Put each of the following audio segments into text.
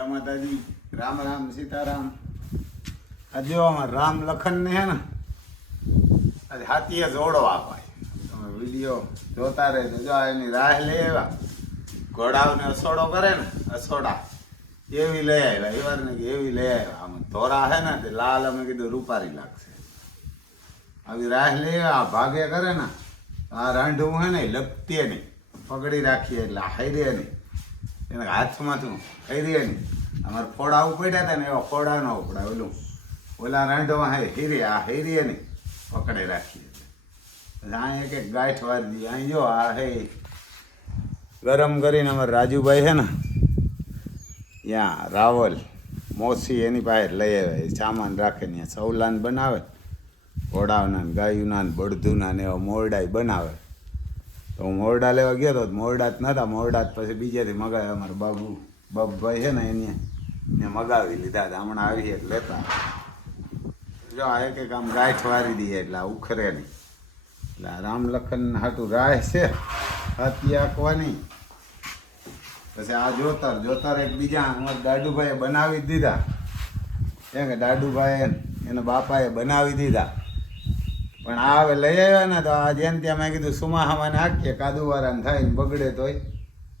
જય માતાજી. રામ રામ સીતારામ. આ જો આમાં રામ લખન ને હે ને, આજે હાથીએ જોડો આપાય. તમે વીડિયો જોતા રહેજો. જો એની રાહ લઈ આવ્યા. ઘોડાઓને અસોડો કરે ને, અસોડા. એવી લઈ આવ્યા. એ વાર ને એવી લઈ આવ્યા. આમ ધોરા હે ને, તે લાલ અમે કીધું રૂપારી લાગશે. આવી રાહ લઈ આવ્યા. ભાગે કરે ને, આ રાંઢવું હે ને લપતીએ નહીં. પકડી રાખીએ એટલે હાઈરે નહીં. એને કહી દે નહીં અમારે ફોડા ઉપડ્યા હતા ને એવા ફોડા ન ઉપડા ઓલું, ઓલા રાંઢોમાં હે હીરી, આ હીરીએ નહીં પકડે રાખીએ અહીં એક એક ગાંઠ વાળી અહીં જો, આ હે. ગરમ કરીને અમારે રાજુભાઈ છે ને, ત્યાં રાવલ, મોસી એની પાસે લઈ આવે સામાન રાખે ને સૌલાન બનાવે. ઘોડાઓના ને ગાયુના ને બળદુના ને એવા મોરડાઈ બનાવે. તો હું મોરડા લેવા ગયો તો મોરડા જ નહોતા જ પછી બીજેથી મગાવ્યા અમારા બાબુ. બાબુભાઈ છે ને એને ને મગાવી લીધા હતા, હમણાં આવી એટલે લેતા. જો આ એક એક આમ ગાંઠ વારી દઈએ એટલે આ ઉખરે નહીં. એટલે આ રામ લખન હાટું રાહ છે, હાથી આંકવાની. પછી આ જોતર જોતર એક બીજા અમારા દાડુભાઈએ બનાવી દીધા. એમ કે દાડુભાઈએ એના બાપાએ બનાવી દીધા. પણ આ હવે લઈ આવ્યા ને તો આ જેમ ત્યાં મેં કીધું, સુમાહામાં નાખીએ કાદુવાળાને થાય ને બગડે તોય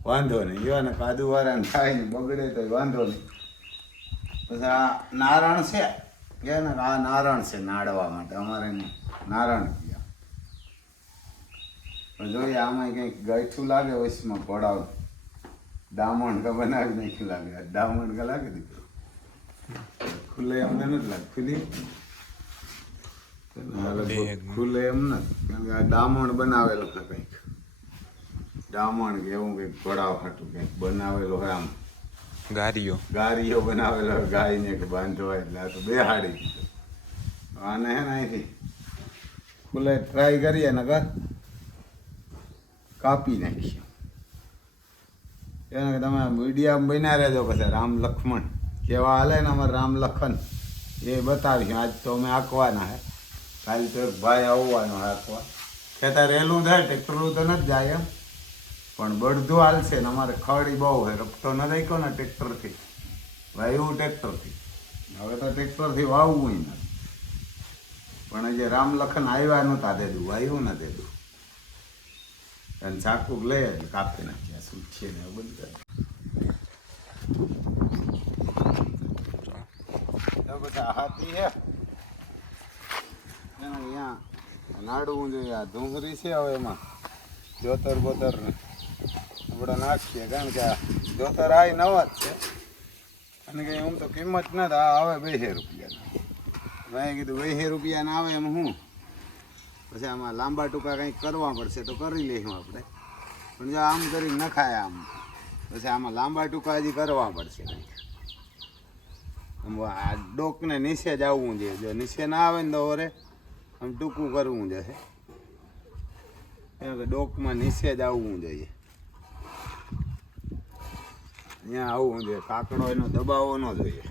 વાંધો નહીં. જો ને કાદુવાળાને થાય ને બગડે તોય વાંધો નહીં. પછી આ નારણ છે. કે ને આ નારણ છે નાડવા માટે. અમારે નારણ કહેવાય જોઈએ આમાં કંઈક ગઠું લાગે વચમાં પડાવ દામણ કે બનાવી નાખ્યું લાગે. દામણ કે લાગે દીકરો ખુલ્લે અમને નથી લાગે ખુલ્લી? ખુલ્લે એમ ને. કારણ કે આ દામણ બનાવેલો છે કંઈક. દામણ કે એવું કંઈક ઘોડાઓ હાટું કંઈક બનાવેલો હોય આમ. ગારીઓ ગારીઓ બનાવેલો હોય ગાયને કે બાંધવા એટલે આ તો બેહાડી હાડી આને હે ને અહીંથી ખુલ્લે ટ્રાય કરીએ ને કર કાપી નાખીએ. એને કે તમે મીડિયા બન્યા રહેજો પછી રામ લક્ષ્મણ કેવા હાલે ને અમારે રામ લખન. એ બતાવીશું આજ તો અમે આંકવાના હે. કાલ તો એક ભાઈ આવવાનો હાકવા ખેતર રહેલું થાય ટેક્ટરું તો નથી જાય એમ. પણ બળધું હાલશે ને અમારે ખડી બહુ હોય રપટો ન રાખ્યો ને ટ્રેક્ટરથી. વાવ્યું ટ્રેક્ટરથી. હવે તો ટ્રેક્ટરથી વાવવું નથી પણ જે રામ લખન આવ્યા નહોતા દેદું વાયું ન દેદું. અને ચાકુ લઈ એટલે કાપી નાખ્યા છે ને, એવું બધું. બધા હાથી એને નાડવું જોઈએ. આ ધુંગરી છે હવે એમાં. જોતર બોતર ને આપણે નાખીએ. કારણ કે આ જોતર આ નવા જ છે. અને કંઈ એમ તો કિંમત નથી. આ આવે બે રૂપિયા મેં કીધું બે રૂપિયાના આવે એમ હું? પછી આમાં લાંબા ટૂંકા કંઈક કરવા પડશે તો કરી લઈશું આપણે. પણ જો આમ કરી નખાય આમ. પછી આમાં લાંબા ટૂંકા હજી કરવા પડશે કંઈક. આ ડોકને નીચે જ આવવું જોઈએ. જો નીચે ના આવે ને તો ઓરે આમ ટૂંકું કરવું જશે. કેમ કે ડોકમાં જ આવવું જોઈએ. અહીંયા આવવું જોઈએ. કાકડો એનો દબાવવો ન જોઈએ.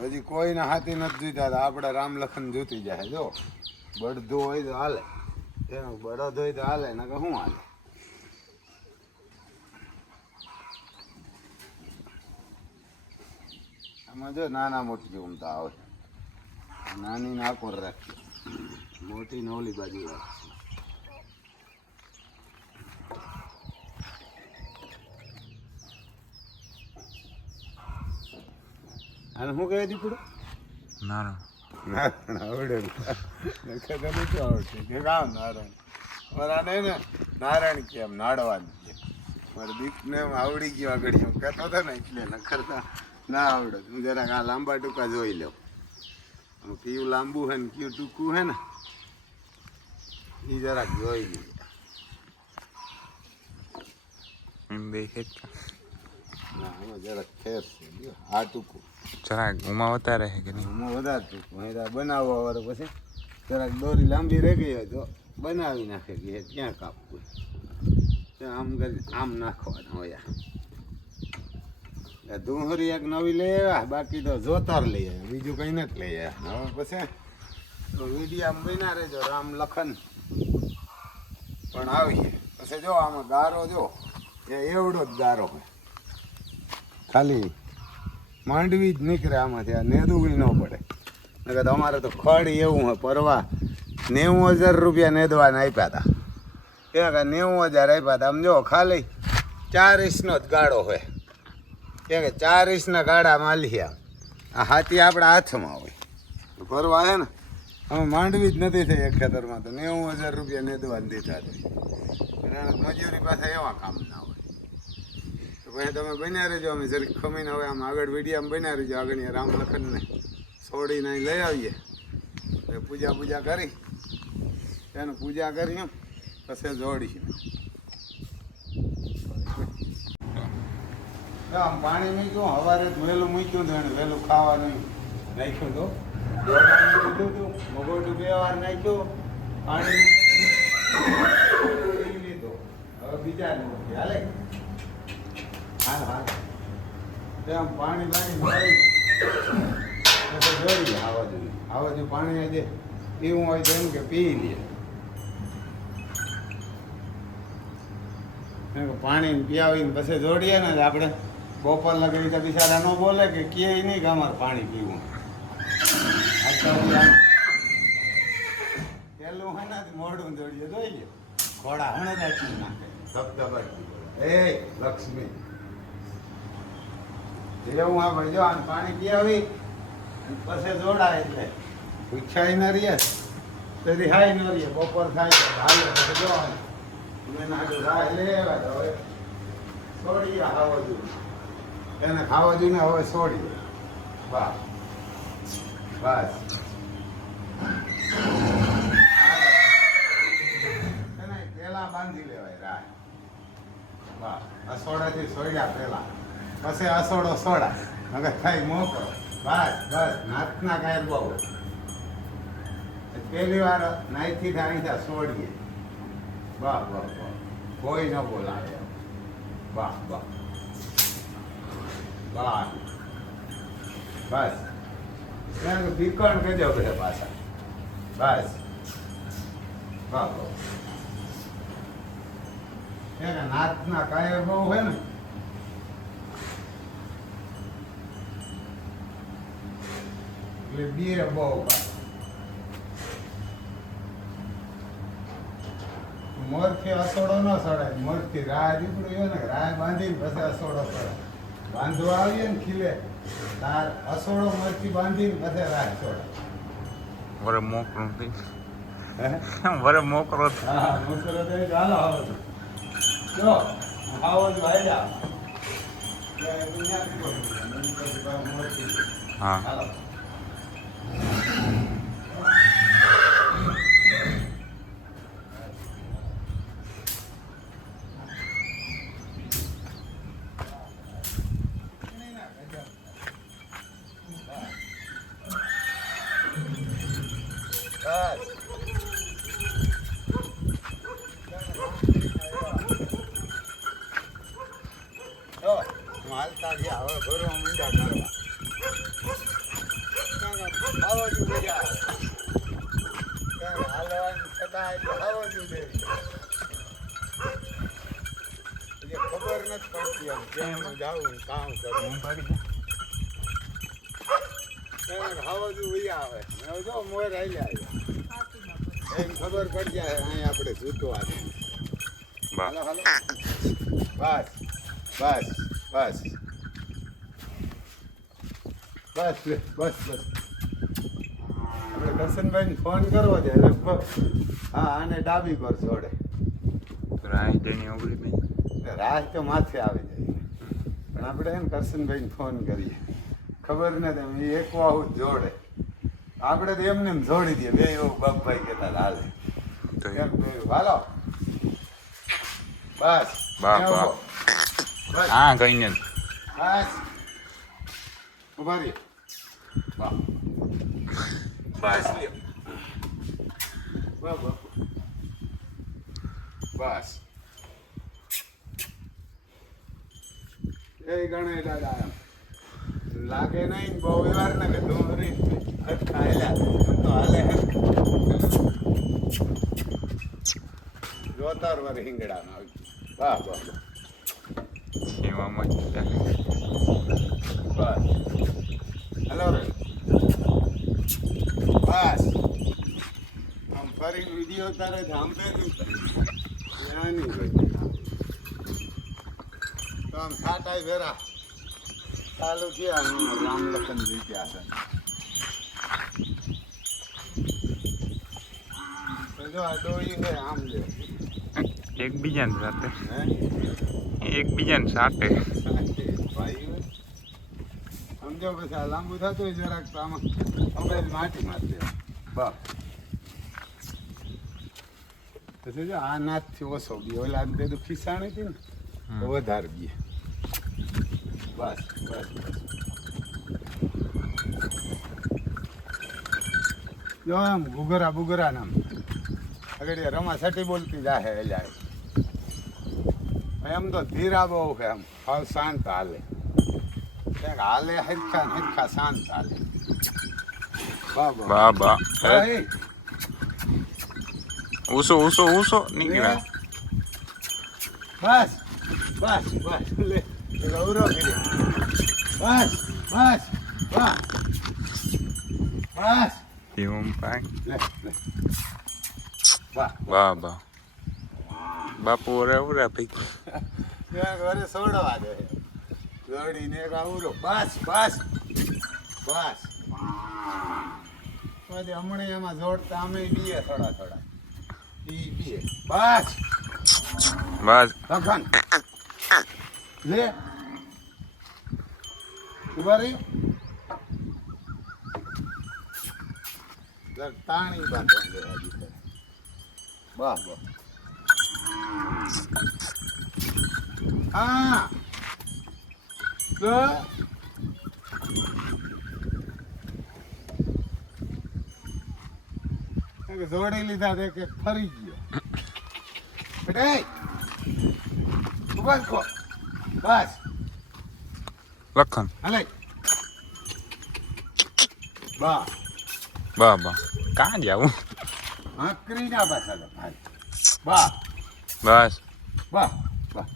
હજી કોઈને હાથી નથી જોઈતા આપણે રામલખન જોતી જાય. જો બળધો હોય તો હાલે. એનો બળદ હોય તો હાલે ને કે શું હાલે? આમાં જો નાના મોટી ઉમતા આવે. નાની નાકોર રાખી. મોટી નવલી બાજુ રાખી. અને શું કહે દીકડું નારણ નારાયણ આવડે નખે તો નથી આવડતું કે કામ નારાયણ. મારા ને ને નારાયણ કેમ નાડવાની છે. મારે દીકને આવડી ગયો આગળ કહેતો હતો ને એટલે નખરતા ના આવડે. હું જરાક આ લાંબા ટૂંકા જોઈ લઉં. કયું લાંબુ હે ને કયું ટૂંકું હે ને એ જરાક જોઈ લઈએ જરાક ખેર છે. આ ટૂંકું. જરાક ઘુમા વધારે છે કે નહીં? આમાં વધારે ટૂંકું અહીં બનાવવા વાળો પછી. જરાક દોરી લાંબી રહી ગઈ હોય તો બનાવી નાખે કે હે ક્યાં કાપવું આમ કરી આમ નાખવાના હોય આ એક નવી લઈ આવ્યા, બાકી તો જોતર લઈ આવ્યા, બીજું કંઈ નથી લઈ આવ્યા. હવે પછી તો વિડીયામાં બન્યા રહેજો, રામ લખન. પણ આવીએ. પછી જો, આમાં ગારો જો, એ એવડો જ ગારો હોય ખાલી માંડવી જ નીકળે આમાંથી, આ નેદુવી ન પડે. નકર અમારે તો ખડ એવું હોય, પરવા નેવું હજાર રૂપિયા નેદવાના આપ્યા હતા કે નેવું હજાર આપ્યા હતા આમ જો, ખાલી ચાર ઇંચનો જ ગાળો હોય. કે ચાર ઇંચના ગાડા માલિયા. આ હાથી આપણા હાથમાં હોય. ફરવા હે ને હવે માંડવી જ નથી થઈ એક ખેતરમાં તો નેવું હજાર રૂપિયા નેદવા દીધા મજૂરી પાસે એવા કામ ના હોય. તો પછી તમે બન્યા રહેજો, અમે જરીક ખમીને હવે આમ આગળ વિડીયામાં બન્યા રહેજો આગળ રામ લખનને છોડીને લઈ આવીએ. પૂજા પૂજા કરી. એનું પૂજા કરી પછી જોડીએ આમ પાણી મૂક્યું, સવારે વહેલું મૂક્યું હતું એને વહેલું ખાવાનું નાખ્યું દોડવાનું હતું મગોટું બે વાર નાખ્યું, પાણી લીધું. હવે બીજા નથી હાલે? હાલ હાલ. તેમ પાણી લાગી તો જોઈએ આવા જોઈએ આવા જો પાણી આજે પીવું હોય તો કે પી લે. પાણી પીયાવીને પછી જોડીએ ને તો આપણે બપોર લગાવી તો બિચારા ન બોલે કે કે નહીં કે અમારે પાણી પીવું. પેલું હોય ને મોઢું દોડીએ જોઈએ ઘોડા હણે રાખી નાખે. ધબધબાટી એ લક્ષ્મી. એવું આ ભાઈ જો આને પાણી પી આવી પછી જોડાય એટલે. પૂછાય ન રહીએ. તો રિહાય ન રહીએ. બપોર થાય હાલે પછી જો મેં નાખ્યું રાહ લેવા હવે છોડી આવો જોઈએ એને ખાવા જોઈએ હવે છોડી વાહ. બસ. એને પેલા બાંધી લેવાય રાહ વાહ. અસોડાથી સોડ્યા પેલા. પછી અસોડો સોડા. મગર થાય મોકલો બસ બસ. નાતના કાંઈ બહુ. પહેલી વાર નાઈથી થાય સોડીએ. વાહ વાહ વાહ. કોઈ ન બોલાવે. વાહ વાહ. વાહ બસ બીકણ કહેજો બધા પાછા. બસ. બાપો એને નાતના કાયર બહુ હોય ને. એટલે બે બહુ મોરથી અસોડો ન સડાય. મોરથી રાહ દીપડું ને, રાહ બાંધીને પછી અસોડો સડાય. બાંધવા આવીએ ને ખીલે તાર અસોડો મરચી બાંધીને બધે રાહ સડાય વરે મોકરો થઈ હે? વરે મોકરો હા મોસરો થઈ ચાલો આવો તો. જો આવો જો. હા જો, હાલતા ગયા, હવે ભરવા માંડ્યા કરવા. આવો છું કે હાલવાનું છતાં આવો જ બે ખબર નથી પડતી આમ જ્યાં હું જાઉં કામ કરું જા. હાવો જ આવે જો મોર આવી આવ્યા એમ ખબર પડી જાય અહીં આપણે હાલો હાલો. બસ બસ બસ. બસ બસ બસ. આપણે કરશનભાઈને ફોન કરવો છે હા આને ડાબી પર છોડે રાય જણી ઉભરી રાહ તો માથે આવી જાય. પણ આપણે એમ કરશનભાઈને ફોન કરીએ. ખબર નથી એક વાહુ જોડે. આપણે તો એમને એમ જોડી દઈએ બે એવું બાપભાઈ કેતા હાલે. હાલો. બસ. બાપ બાપ બસ. હા કઈ જ. બસ. ઊભા રહી. બસ લ્યો. બસ. એ ગણે દાદા. લાગે નહીં ને બહુ વાર ને કે ડુંગળી એમ તો હાલે હરખા. જોતર હિંગડા હિંગડાનો વાહ વાહ વાહ. એવામાં જ ચાલે. બસ. હલો રે. બસ. આમ ફરી વીડિયો તારે ધાંભે ત્યાં નહીં તો આમ સાટાઈ ફેરા ચાલુ થયા રામ લખન જીત્યા છે તો આમ એકબીજાને સાથે એકબીજાને સાથે. સમજો પછી આ લાંબુ થતું હોય જરાક તો આમાં જ માટી મારતી બસ પછી જો આ નાથથી ઓછો બી ઓલા ને તો ખિસ્સાણી હતી ને તો વધારે બી બસ બસ જો આમ ગુગરા બુગરા નામ. આગળ એ રમા સટી બોલતી જાહે એટલે એમ તો ધીરા બહુ છે એમ. હાવ શાંત હાલે. કંઈક હાલે હરખા ને હરખા શાંત હાલે. વાહ વાહ. બા બા હા, એ. ઉસો ઉસો ઉસો નીકળ્યા. બસ બસ બસ. લે. ગૌરવ કરી બસ બસ બસ એમ પાય વાહ વાહ બાપુ ઓરે ભાઈ. ત્યાં ઘરે સોડવા દે દોડીને આવરો બસ. બસ. બસ પછી હમણાં એમાં જોડતા અમે બીએ થોડા થોડા બસ બસ લખન લે. ઊભા રહી. પાણી તાણી બાંધો લે, હજી તો. વાહ વાહ. હા. જોડી લીધા તે કે ફરી ગયો. બેટા ઊભા ખો બસ. લખન. હાલે. બા. બા બા. કાં જાવું હાકરી ના બસ ભાઈ. બા. બસ. બા બા.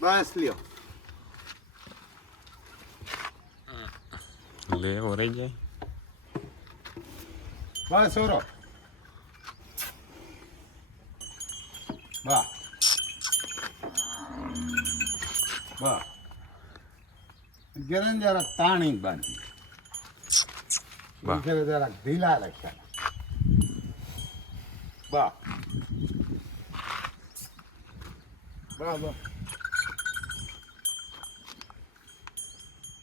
બસ લ્યો. લે ઓરે જાય. બસ ઓરો. બા. બા ગરમ જરાક તાણી બાંધી. બા. ઘરે જરાક ઢીલા રાખ્યા. બા બરાબર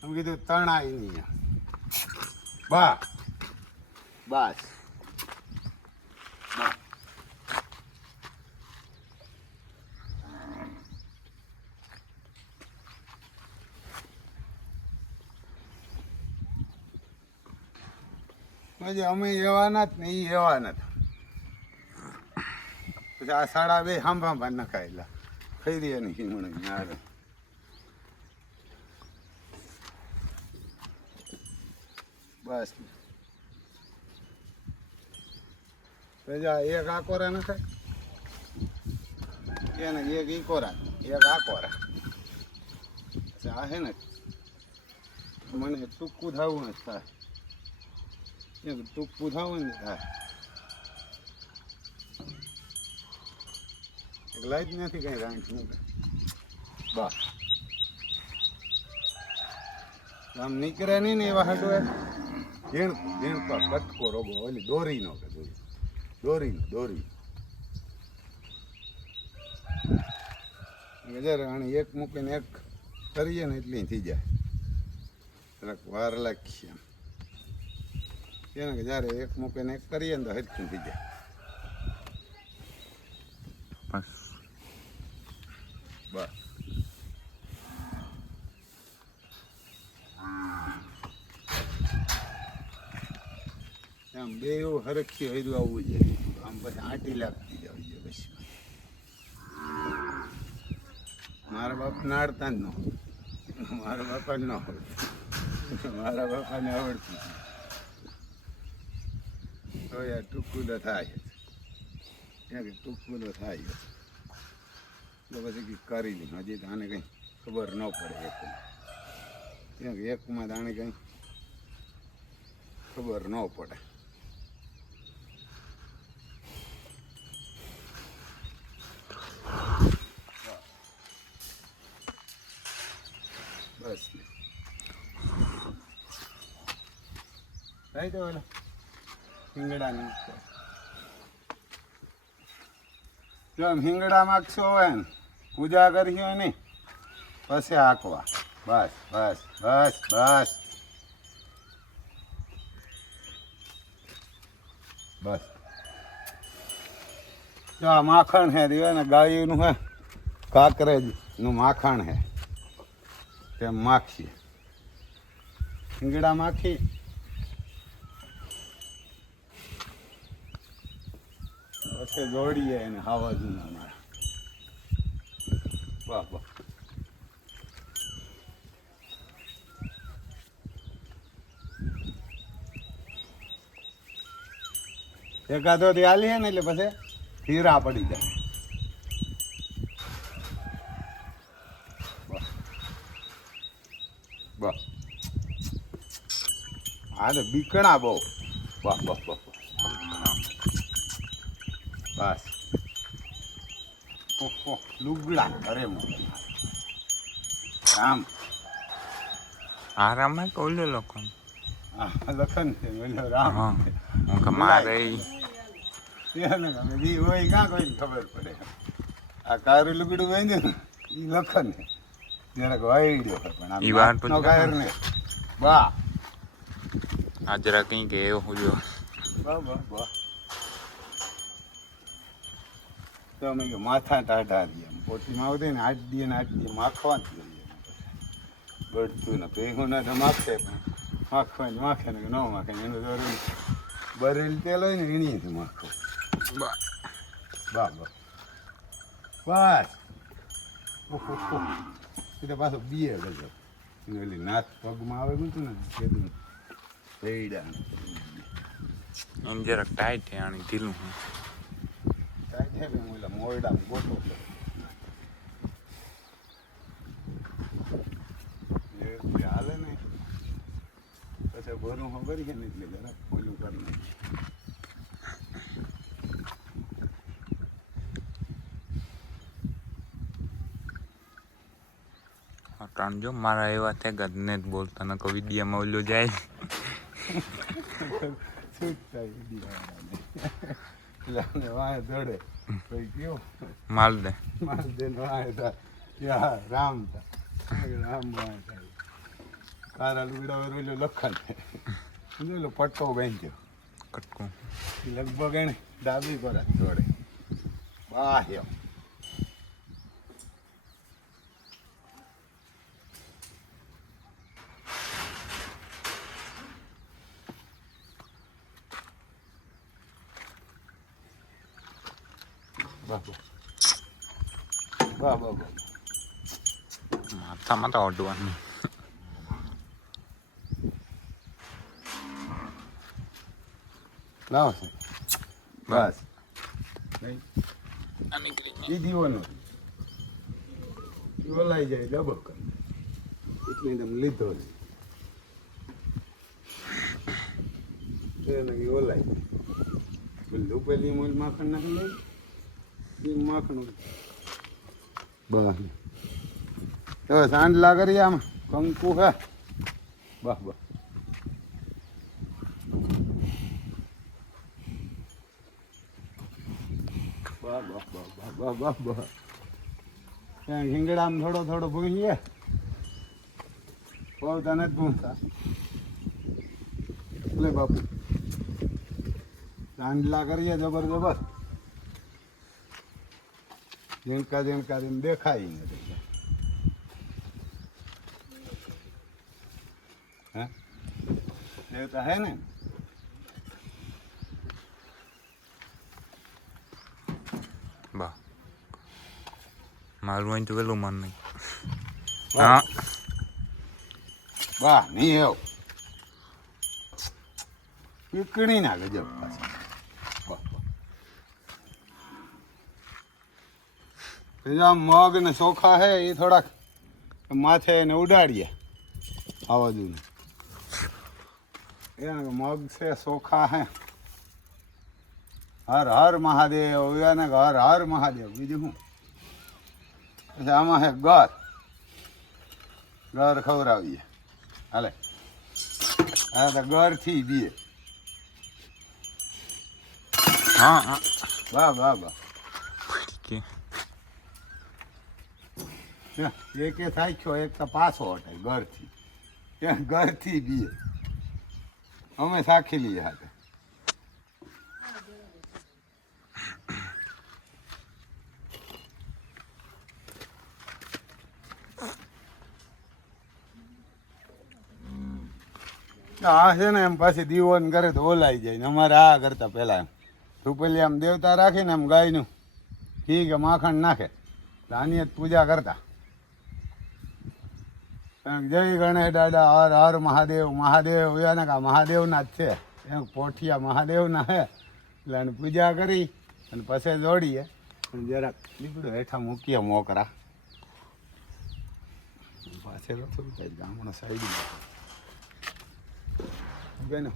એમ કીધું તણાઈ નહીં. બા બસ. પછી અમે એવાના જ ને એ એવાના હતા પછી આ સાડા બે હાંભા નખાયેલા. ખૈરી નહીં હિમણ નારે બસ. પછી આ એક આ કોરા નખાય. એને એક ઈ એક આ કોરા આ હે ને મને ટૂંકું થવું નથી થાય. ટૂંકું થવું ને હા. એક જ નથી કઈ રાંઠ બસ. આમ નીકળે નહીં ને એવા હાટો ઝીણ ઝીણ પર કટકો રોગો ઓલી દોરીનો કે દોરી દોરીનો દોરી. ગજર આને એક મૂકીને એક કરીએ ને એટલી થઈ જાય. વાર લાગીએ એને કે જ્યારે એક મૂકીને એક કરીએ ને તો હરખું થઈ જાય. બસ. બસ. આમ બે એવું હરખી હર્યું આવવું જોઈએ. આમ પછી આંટી લાગતી જવી જોઈએ પછી મારા બાપ નાડતા જ ન હોય. મારા બાપા ન હોય મારા બાપાને આવડતું. તો યાર ટૂંકું ન થાય. ત્યાં કે ટૂંકું ન થાય. તો પછી કંઈક કરી લઈ હજી આને કંઈ ખબર ન પડે એક એક એકમાં જાણે કંઈ ખબર ન પડે. બસ. થઈ તો હિંગડા માગશો હોય પૂજા કરશો હોય ને, પછી હાંકવા. બસ બસ બસ બસ. બસ. જો આ માખણ હે દીવા ને ગાયનું હે કાકરેજનું માખણ હે તેમ માખીએ. હિંગડા માખી? પછી જોડીએ એને હાવા જૂના મારા. વાહ વાહ. એકાદો થી હાલીએ ને એટલે પછી હીરા પડી જાય. વાહ. હા તો બીકણા બહુ. બસ બસ વાહ. બસ. ઓહો લુગડા મોટા રામ. આરામ કે ઓલો લખન આ લખન છે ઓલો રામ. હા કે મારે એને ગમે ઈ હોય કાં કોઈને ખબર પડે? આ કારું લુગડું હોય ને એ લખન છે. જરાક વાયડ્યો પણ વાર કાયર ને આ જરા કઈ કે એવું જો. વાહ વાહ વાહ તો અમે માથા ટાઢા દઈએ પોતીમાં આવતી ને આઠ દીએ ને આઠ દીએ માખવા જ જોઈએ ગળતું ને ભેગું ના તો માખે પણ. માખવા માખે ને ન માખે ને એનું જરૂર બરેલ તેલ હોય ને એની માખો. બા. બા બસ. એ તો પાછો બીએ ગયો એને ઓલી નાથ પગમાં આવે ગયું હતું ને કીધું રેડા એમ જરાક ટાઈટ છે આની ઢીલું કે હું ઓલા મોરડામાં ગોઠવો એટલે. હાલે ને પછી ભરું હું કરી ને એટલે જરાક ઓલું કરી. જો મારા એવા છે ગદને જ બોલતા ન કોઈ વિદ્યામાં ઓલું જાય એટલે આને દોડે કોઈ માલદે નો દેન વાંહે રામ રામ કારા લુગડા વાળો લખન. સમજો પટકો બાંધ્યો. કટકો. લગભગ એને ડાબી પર જોડે. બાહ્ય માથામાં તો અડવાનું. લાવો છે બસ. એ દીવાનો જાય ડબલ એટલે તમે લીધો છે. ઓલાઈ પેલું મોલ માખણ નાખી લઈ માખણ. બસ. તો સાંડલા કરી આમ. કંકુ હે. બસ બસ. હિંગડામાં થોડો થોડો ભૂંગીએ બહુ તને જ ભૂંગતા લે બાપુ. ચાંદલા કરીએ જબર જબર ઝીણકા ઝીણકા દેખાય નથી. હે? એ તો હે ને. બા. મારું અહીં તો પેલું મન નહીં. હા. વાહ નહીં એવું પીકણી ના ગજબ પાછી વાહ, વાહ. બીજા મગ ને ચોખા હે એ થોડાક માથે એને ઉડાડીએ આવા દઉં એને મગ છે, ચોખા હે. હર હર મહાદેવ એને હર હર મહાદેવ, બીજું શું? પછી આમાં હે ગર ગર ખવડાવીએ. હાલે. હા તો ગરથી દઈએ હા હા. વાહ વાહ વાહ. એક એ એક તો પાછો હટે ઘરથી. ત્યાં ઘરથી બીએ. અમે સાખી લઈએ હાથે આ છે ને એમ પાછી દીવોન કરે તો ઓલાઈ જાય ને અમારે આ કરતા પેલા એમ. રૂપેલી આમ દેવતા રાખીને એમ ગાયનું ઘી માખણ નાખે. આની જ પૂજા કરતા. જય ગણેશ દાદા, હર હર મહાદેવ મહાદેવ એને કા મહાદેવના જ છે. એમ, પોઠિયા મહાદેવના હે. એટલે એને પૂજા કરી અને પછી જોડીએ અને જરાક દીકડો હેઠા મૂકીએ મોકરા. પાછળ થોડું કઈ ગામડા સાઈડ બેનો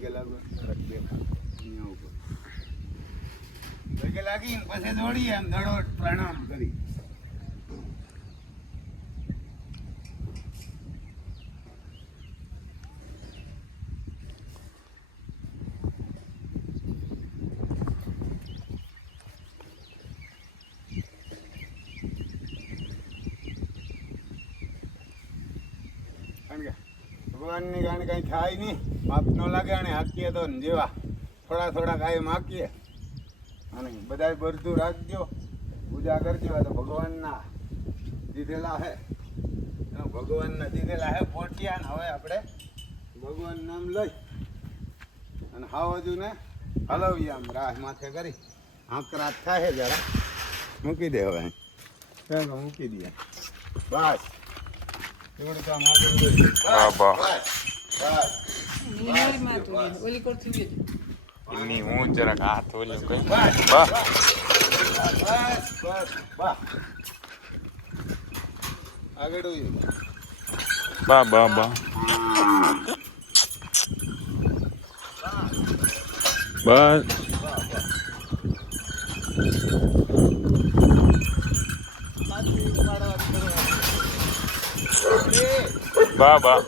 કે લાગો, જરાક દેખા અહીંયા ઉપર કે લાગી પછી જોડીએ એમ દડો પ્રણામ કરી કારણ કે ભગવાનની જાણે કાંઈ થાય નહીં. પાપ ન લાગે અને હાકીએ તો ને જેવા થોડા થોડા કાંઈ માકીએ અને બધાય ભરતું રાખજો. પૂજા કરજો. તો ભગવાનના દીધેલા હે. ભગવાનના દીધેલા હે પોટિયા ને હવે આપણે ભગવાન નામ લઈ અને હાવજુને હલવી આમ રાહ માથે કરી. આંકરાત થાય જરા મૂકી દે હવે ચાલો, મૂકી દઈએ. બસ. વેચ. એમની હું જરાક હાથ ઓલું કઈ. બા આગળ બા બા બા. બસ પાછી પાડવા કરવા બા બા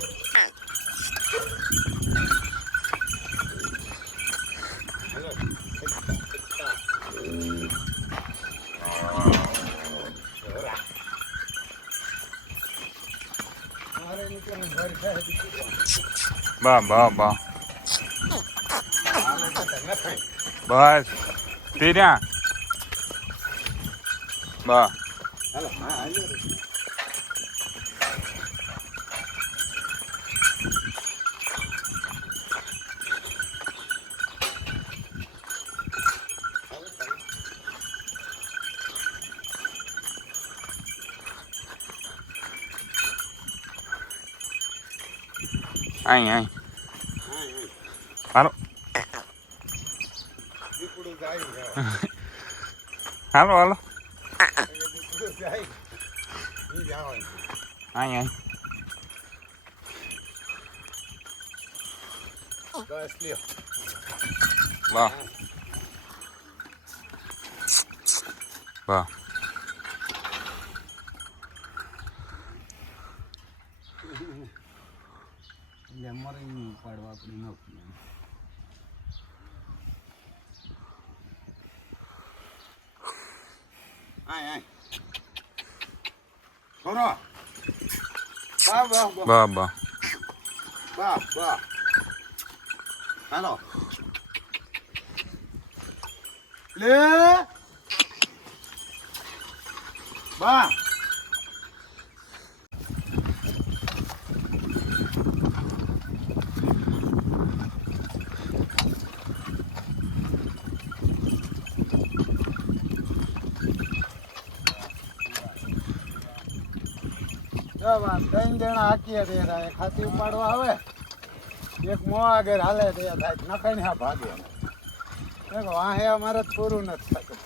મારે નીકળવાનું ઘર થાય દીકરી. બા બા બા હાલે તો ન થાય. બસ તીર્યા બા હાલો હા હાલ્યો રે. અહીં અહીં હા, હા. હાલો દીકડું જાય છે. હાલો હાલો એટલે દીકડું જાય. ઈ જવાનું. અહીં અહીં બસ લ્યો બા બા એટલે અમારે ઈ ઉપાડવા આપણે ન પીએ. આય આય છોરો બા બા. બા બા. હાલો. લે. બા. ત્રણ જણા હાકીએ થાય ખાતી ઉપાડવા આવે. એક મો આગળ હાલે તે થાય હા ભાગે. દેખો વાહે અમારે પૂરું નથી થતું.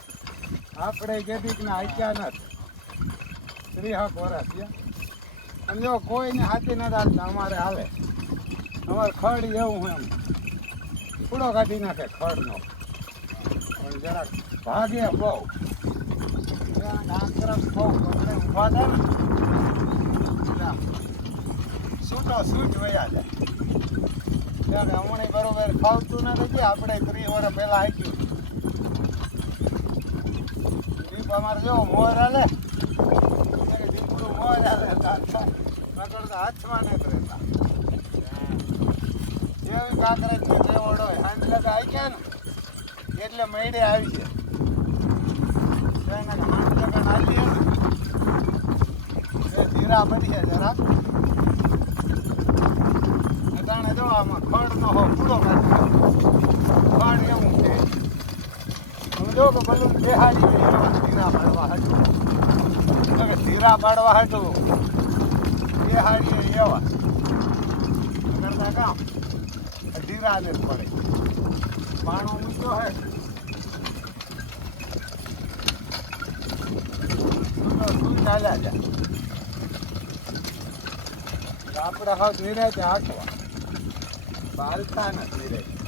આપણે કેદીક ના હાક્યા નથી. ત્રીસ વર્ષ થયા અને જો કોઈને હાથી નથી હાલતા અમારે હાલે. અમારે ખડ એવું એમ. પૂડો કાઢી નાખે ખડનો. પણ જરાક ભાગે બહુ. ત્યાં ડાંગરમ બહુ. આપણે થાય ને. છૂટો છૂટ વયા જાય. ત્યારે હમણે બરોબર ખાવતું નથી આપણે ત્રીસ વર્ષ પહેલા આપ્યું દીપ અમારે જો મોર હાલે. દીપડું મોર હાલે નકર તો હાથમાં નથી રહેતા. જેવી કાંકરે જેવડ હોય હાંજ લગા આવી ગયા ને, એટલે મેળે આવી છે હાંજ લગા નાખીએ ને, એ ધીરા પડી જરા અટાણે જો આમાં ખડ નો હો પૂરો ખડ એવું છે. સમજો કે બધું એવા ધીરા પાડવા હતું કે ધીરા પાડવા હતું બેહાડી એવા. કરતા કામ? ધીરા ને પડે. પાણો મૂક્યો હે. શું ચાલ્યા જા. આપણે હાથ નિરાય ત્યાં બાલતા નથી રે